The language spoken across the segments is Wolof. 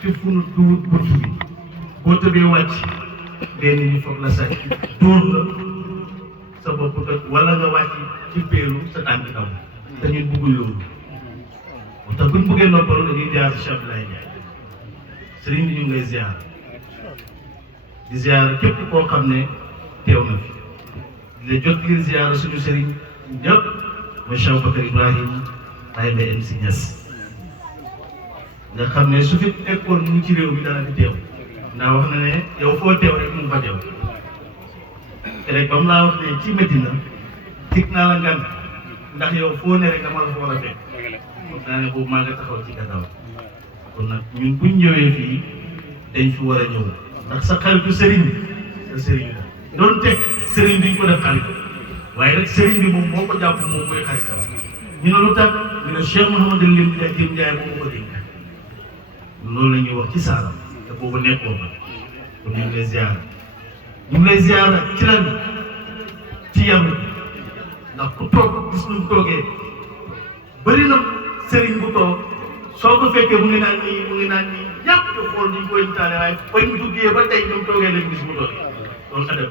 fi fu nu duwut bunt bi boo tëbee wàcc benn ñi foog la sax dóor la sa bopp kat wala nga wàcc ci péeru sa tànk kaw te ñun bëggul loolu moo tax buñ bëggee noppalu dañuy jaar ci Cheikh Abdoulaye Ndiaye sëriñ bi ñu ngi lay ziar di ziar képp koo xam ne teew na fi di la jot ngir ziar suñu sëriñ ñëpp mooy Cheikh Bakar Ibrahim Baye Mbaye MC Niass nga xam ne su fi nekkoon mu ci réew mi dana fi teew ndax wax na ne yow foo teew rek mu fa teew te rek ba mu laa wax ne ci Medina dig naa la ngan ndax yow foo ne rek dama la fa war a fekk kon naa ne boobu maa nga taxaw ci gannaaw kon nag ñun buñ ñëwee fii dañ fi war a ñëw ndax sa xaritu sëriñ sa sëriñ la doonte sëriñ bi ñu ko def xarit waaye rek sëriñ bi moom moo ko jàpp moom mooy xaritam ñu ne lu tax ñu ne Cheikh Mouhamadou Lim Ndiaye moo ko dénk loolu la ñuy wax ci saalam te boobu nekkoo ba kon ñu ngi lay ziar ñu ngi lay ziar ci lan ci yàlla ndax ku toog gis ñu toogee bëri na sëriñ bu toog soo ko fekkee mu ngi naan nii ñëpp di xool ñu koy taale waaye bañ mu duggee ba tey ñoom toogee lañ gis mu toogee loolu adab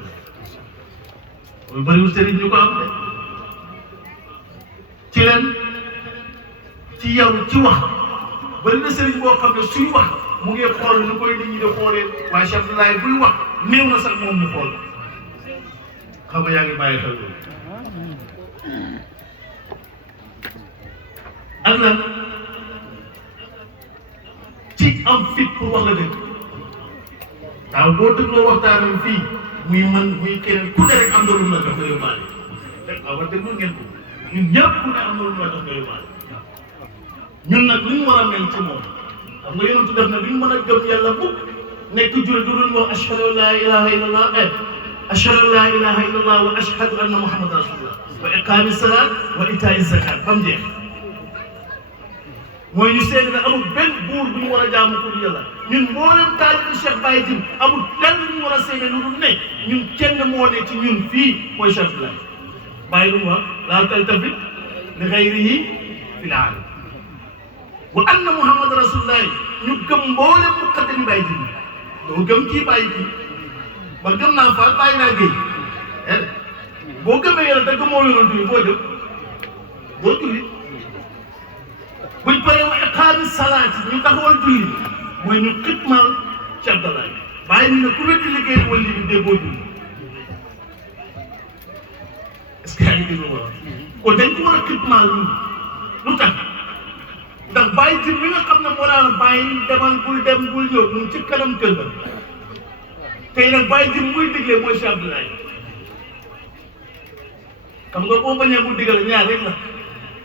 loolu bëriwul sëriñ ñu ko am de ci leen ci yow ci wax bëri na sëriñ boo xam ne suy wax mu ngi xool nu koy nit ñi di xoolee waaye Cheikh Abdoulaye buy wax néew na sax moom mu xool xam nga yaa ngi bàyyi xel loolu ak lan ci am fit pour wax la dëgg waaw boo dégloo waxtaanam fii muy man muy keneen ku ne rek am na lu la jox nga yóbbaale rek waaw wax dëgg ngeen ko ñun ñëpp ku ne am na lu la jox nga yóbbaale ñun nag li ñu war a mel ci moom xam nga yonentu def na li ñu mën a gëm yàlla bu nekk jure du dul wax ashhadu an laa ilaha illallah ashhadu an laa ilaha illallah wa ashhadu anna muhammad rasulullah wa iqaami salaat wa itaa'i zakat ba mu jeex mooy ñu seede ne amul benn buur bu ñu war a jaamu pour yàlla ñun mboolem taalibe Cheikh Baye Tine amul lenn lu ñu war a seede lu dul ne ñun kenn moo ne ci ñun fii mooy Cheikh Abdoulaye bàyyi lu mu wax laa taltafit li xayrihi fil aalam wa anna muhammad rasulullah ñu gëm mboolem muqaddami Baye Tine doo gëm kii bàyyi kii man gëm naa Fall bàyyi naa Guèye boo gëmee yàlla te gëmoo yonent bi boo jëm boo julli buñ paree wa iqaami salaati ñu taxawal julli mooy ñu xitmaal ci Abdoulaye bàyyi ñu ne ku weddi liggéey wala li ñu déggoo julli est-ce que yaa ngi dégg lu ma wax kon dañ ko war a xitmaal lu tax ndax Baye Tine mi nga xam ne moo daan bàyyi demal bul dem bul ñëw mu ci kanam kër ga tey nag Baye Tine muy diglee mooy Cheikh Abdoulaye xam nga boo bañee mu digal ñaar rek la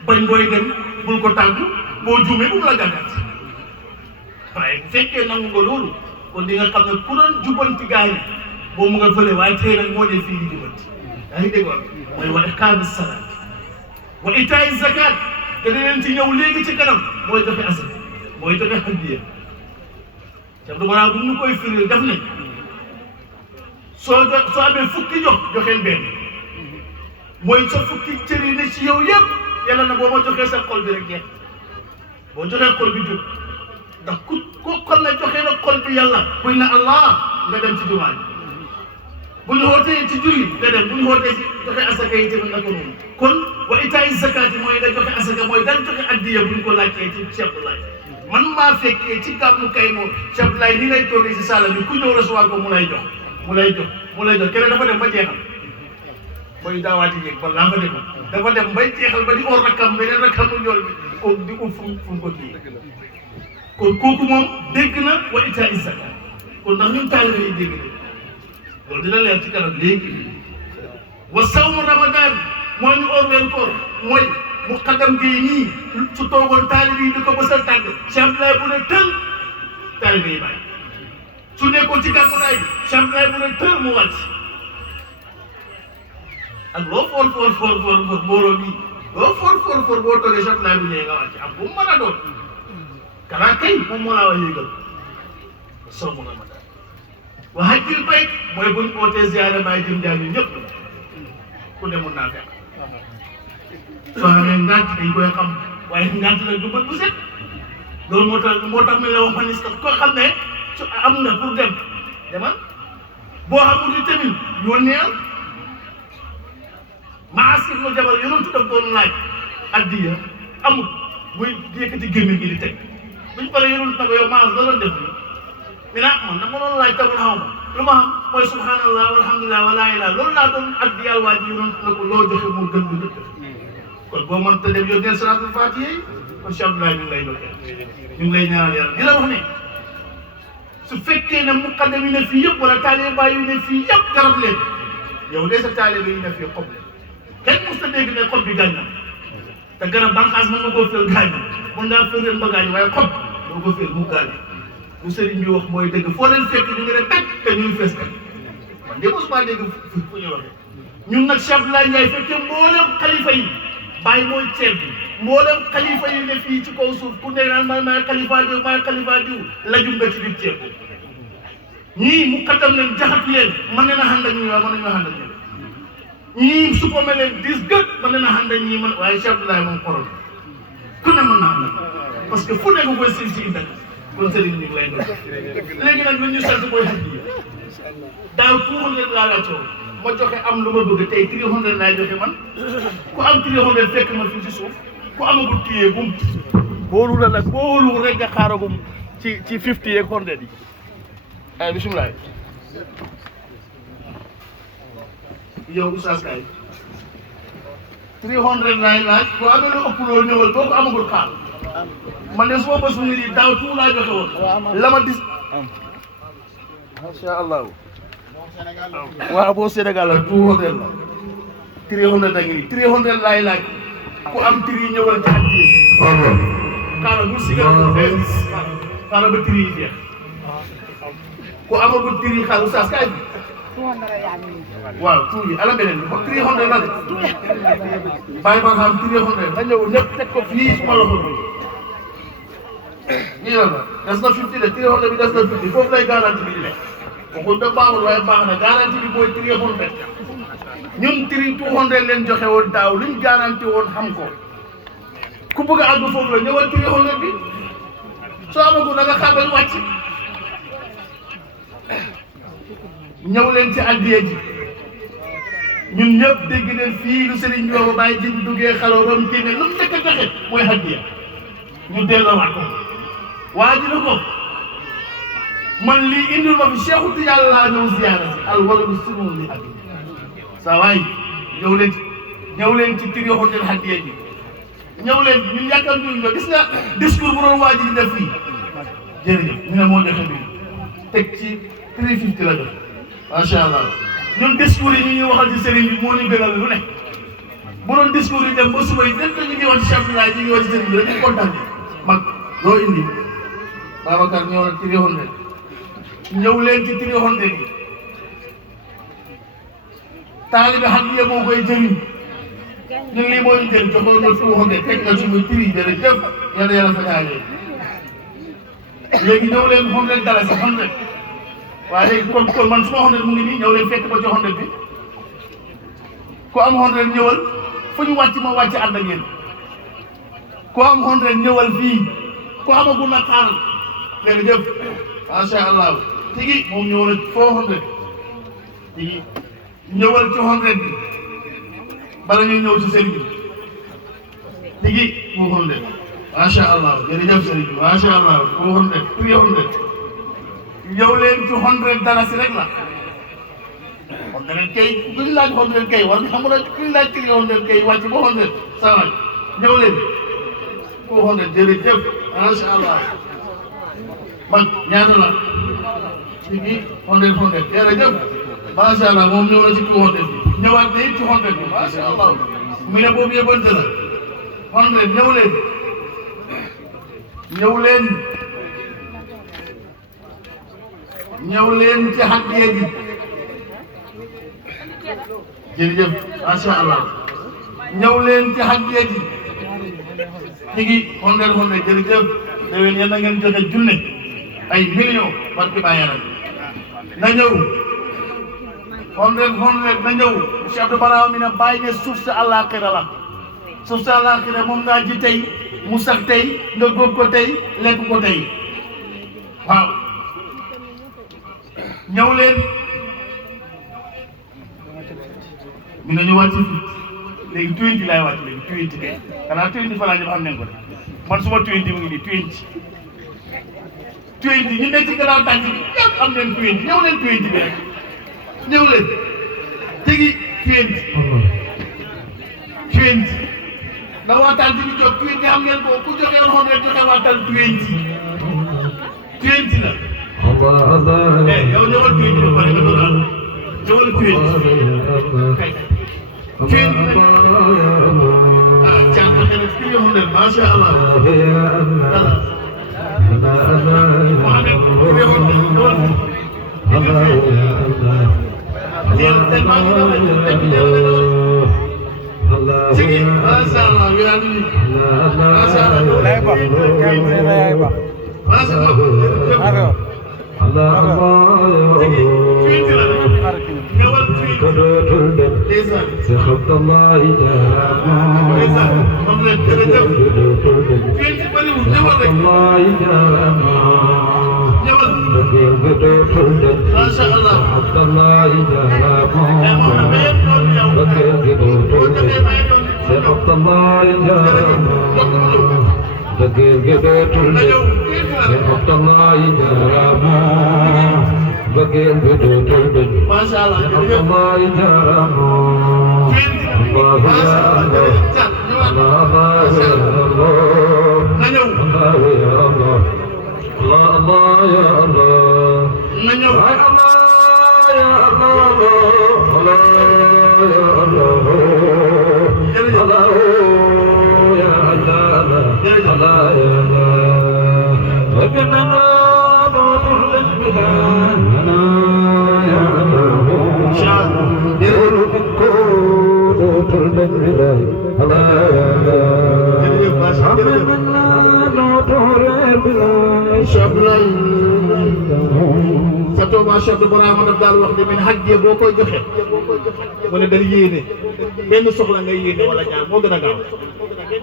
bañ booy dem bul ko tàggu boo juumee bu mu la gàggat waaye bu fekkee nangu nga loolu kon di nga xam ne ku doon jubanti gars yi boo mu nga fële waaye tey nag moo dee fii di jubanti yaa ngi dégg wax mooy wa iqaami salaat wa itaa'i zakat te leen ci ñëw léegi ci kanam mooy joxe asaka mooy joxe hadiya Cheikh du Mara bu ñu koy firil def ne soo amee fukki joxeel benn mooy sa fukki cër yi ne ci yow yëpp yàlla na boo ma joxee sa xol bi rek jeex boo joxee xol bi jóg ndax ku xam ne joxee na xol bi yàlla buy na Allah nga dem ci jumaa ji bu ñu xootee ci julli nga dem bu ñu xootee ci joxe asaka yi tamit naka noonu kon wa itaa'i zakaat mooy nga joxe asaka mooy dal joxe addiya bu ñu ko laajtee ci Cheikh Abdoulaye man maa fekkee ci gàmmu kay moom Cheikh Abdoulaye ni ngay toogee si saala bi ku ñëw recevoir ko mu lay jox keneen dafa dem ba jeexal mooy daawaati yéeg kon laa fa demoon dafa dem bay jeexal ba di oo rakkam beneen rakkam mu ñool bi ko di ko fu mu ko kii kon kooku moom dégg na wa itaa'i zakaat kon ndax ñun taalibe yi dégg na loolu dina leer ci kanam léegi wa sawmu ramadan moo ñu or weeru koor mooy muqaddam gi nii su toogoon taalibe yi di ko bësal tàgg Cheikh Abdoulaye bu ne tël taalibe yi bàyyi su nekkoon ci gàmmunaay bi Cheikh Abdoulaye bu ne tël mu wàcc ak loo foor mbooloo mi loo foor boo toogee Cheikh Abdoulaye bu ñëwee nga wàcc am bu mu mën a doon kanaa kay moom moo laa wax yéegal sawmu ramadan wa hajjil bayt mooy buñ ootee ziyaara Baye Tine Ndiaye ñun ñëpp ku demoon naa fekk soo xamee ngant dañ koy xam waaye ngant nag du bët bu set loolu moo tax mi la wax ma ni sax koo xam ne su am nga pour dem demal boo xamul ni tamit yónneel Maas ibnu Jabal yonentu daf doon laaj addiya amul muy yëkkati gémmiñ gi di teg buñ paree yonentu na ko yow Maas la doon def bi mi naa man nag ma doon laaj tamit xaw ma lu ma xam mooy subhanallah walhamdulillah wa laa ilaaha loolu laa doon addi yàlla waa ji yonentu na ko loo joxe moo gën lu dëkk kon boo mënta dem yow del salaatul faatiha yi kon Cheikh Abdoulaye ñu ngi lay doxee ñu ngi lay ñaanal yàlla di la wax ne su fekkee ne muqaddam yi ne fii yëpp wala taaliba yi ne fii yëpp garab leen yow de sa taaliba yi ne fii xob leen kenn mos ta dégg ne xob bi gaañ na te garab bànqaas mën nga koo fël gaañ mën ngaa fël leen ba gaañ waaye xob doo ko fël mu gaañ lu sëriñ bi wax mooy dëgg foo leen fekk ñu ngi ne teg te ñuy fees kat man de mosuma dégg fu ñu waxee ñun nag Cheikh Abdoulaye Ndiaye fekkee mboolem xalifa yi bàyyi mooy ceeb bi mboolem xalifa yi ne fii ci kaw suuf ku ne naan man maay xalifa diw lajum nga ci biir ceeb ñii mu kaddam leen jaxat leen mën na ànd ak ñi waaye mën nañoo ànd ak ñeneen ñii suppome leen dis gët mën na ànd ak ñi mën waaye Cheikh Abdoulaye moom xorom ku ne mën naa ànd parce que fu nekk koy sëñ si indak kon sëriñ ñu ngi lay doon léegi nag lu ñu sant mooy hadiya daaw tuuxal leen laa la coow ma joxe am lu ma bëgg tey 300 laay joxe man ku am 300 fekk ma fii ci suuf ku amagul téye bum boolu la nag boolu rek nga xaaragum ci 50 yeeg 100 yi ay bisimilah yow oustaz kay 300 laay laaj boo amee lu ëpp loolu ñëwal boo ko amagul xaar man de soo bés mu nii daaw tout laa joxe woon la ma dis macha allah waaw boo Sénégal la 200 la 300 da ngi nii 300 laay laaj ku am tri ñëwal ci addi xaaral bu sigal xaaral ba tri yi jeex ku amagul tri xaaru saas kaay bi waaw tout yi ala beneen bi ko 300 la de bàyyi ma xam 300 da ñëw ñëpp teg ko fii suma loxo bi ñii la des na 50 de 300 bi des na 50 foofu lay garanti bi di nekk waxul da baaxul waaye baax na garanti bi mooy 300 ñun 200 leen joxe woon daaw luñ garanti woon xam ko ku bëgg a àgg foofu la ñëwal 300 bi soo amagul da nga xaar ba ñu wàcc ñëw leen ci addiya ji ñun ñëpp dégg nañ fii lu sëriñ bi wax bàyyi ji bi duggee xaloo ba mu génne lu mu njëkk a joxe mooy addiya ñu delloowaat ko waa ji na ko man lii indil ma fi Cheikhu Tidiane laa ñëw ziyaara si al waladu sirrun li abi saa waay ñëw leen ci 300 addiya ji ñëw leen ñun yaakaar ñu gis nga discours bu doon waa ji di def fii jërëjëf ñu ne moo joxe bi teg ci 350 la joxe macha allah ñun discours yi ñu ñuy waxal ci sëriñ bi moo ñu gënal lu ne bu doon discours yi dem ba suba yi def ñu ngi wax ci Cheikh Abdoulaye ñu ngi wax ci sëriñ bi rek ñu kontaan mag loo indi Babacar ñëw na 300 ñëw leen ci 300 yi taalibe hadiya moo koy jëriñ ñun lii moo ñu jël joxoon na 200 teg nga suñu tri jërëjëf yàlla fajaalee léegi ñëw leen 100 dalasi 100 waaye léegi kon man su ma 100 mu ngi nii ñëw leen fekk ba ci 100 bi ku am 100 ñëwal fu ñu wàcc ma wàcc ànd ak yéen ku am 100 ñëwal fii ku amagul na xaaral jërëjëf macha allah tigi moom ñëw na 400 tigi ñëwal ci 100 bi bala ñuy ñëw ci sëriñ bi tigi 200 macha allah jërëjëf sëriñ bi macha allah 200 300 ñëw leen ci 100 dalasi rek la 100 kay kuñ laaj 100 kay war nga xam nga kuñ laaj 300 kay wàcc ba 100 saa waay ñëw leen 200 jërëjëf macha allah man ñaata la tigi 100 jërëjëf macha allah moom ñëw na ci 200 bi ñëwaat na it ci 100 bi macha allah mu ne boobu yëppante la 100 ñëw leen ci hadiya ji jërëjëf macha allah ñëw leen ci hadiya ji tigi 100 jërëjëf déwén yéen a ngeen joxe junne ay millions barke bàyyi na ñëw 100 na ñëw Cheikh Abdou Bara mi ne bàyyi ne suuf sa àllaaxira la suuf sa àllaaxira moom ngaa ji tey mu sax tey nga góob ko tey lekk ko tey waaw ñëw leen mi nañu wàcc léegi 20 laay wàcc léegi 20 kay xanaa 20 fa laa ñëpp am nañ ko de man suma 20 mu ngi nii 20 ñu nekk ci gannaaw tànk bi yëpp am nañ 20 ñëw leen 20 bi rek ñëw leen tegi 20 na waxtaan ci ñu jóg 20 xam ngeen ko ku joxe woon rek joxe waxtaan 20 la yow ñëwal 20 ba pare nga doon ànd ñëwal 20 caat na xene fi ñëw ne macha allah سخط الله بقيل بدو تلبد ما شاء الله الله يجرم الله يا الله الله يا الله الله يا الله الله يا الله يا Sato ma Cheikh Ibrahima daf daal wax ne min hajjee boo koy joxe mu ne dal yéene benn soxla nga yéene wala ñaar moo gën a gaaw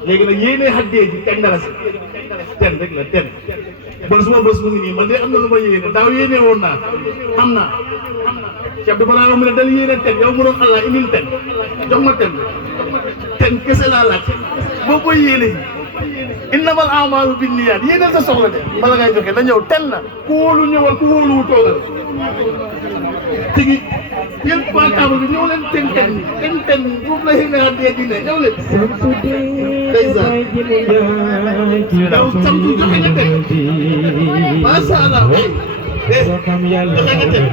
léegi nag yéene hajjee ji kañ dara si ten rek la ten bon suma bés mu ngi nii man de am na lu ma yéene daaw yéene woon naa am naa Cheikh Ibrahima mu ne dal yéene ten yow mu doon Allah indil ten jox ma ten kese laa laaj boo koy yéene innamal a'maalu binniyaat yéenal sa soxla de bala ngay joxe na ñëw ten na ku wóolu ñëwal ku wóoluwu toogal tigi yéen waa table bi ñëw leen ten foofu la xëy na dee dine ñëw leen ndeysaan daw samtu joxe nga ten masha Allah joxe nga ten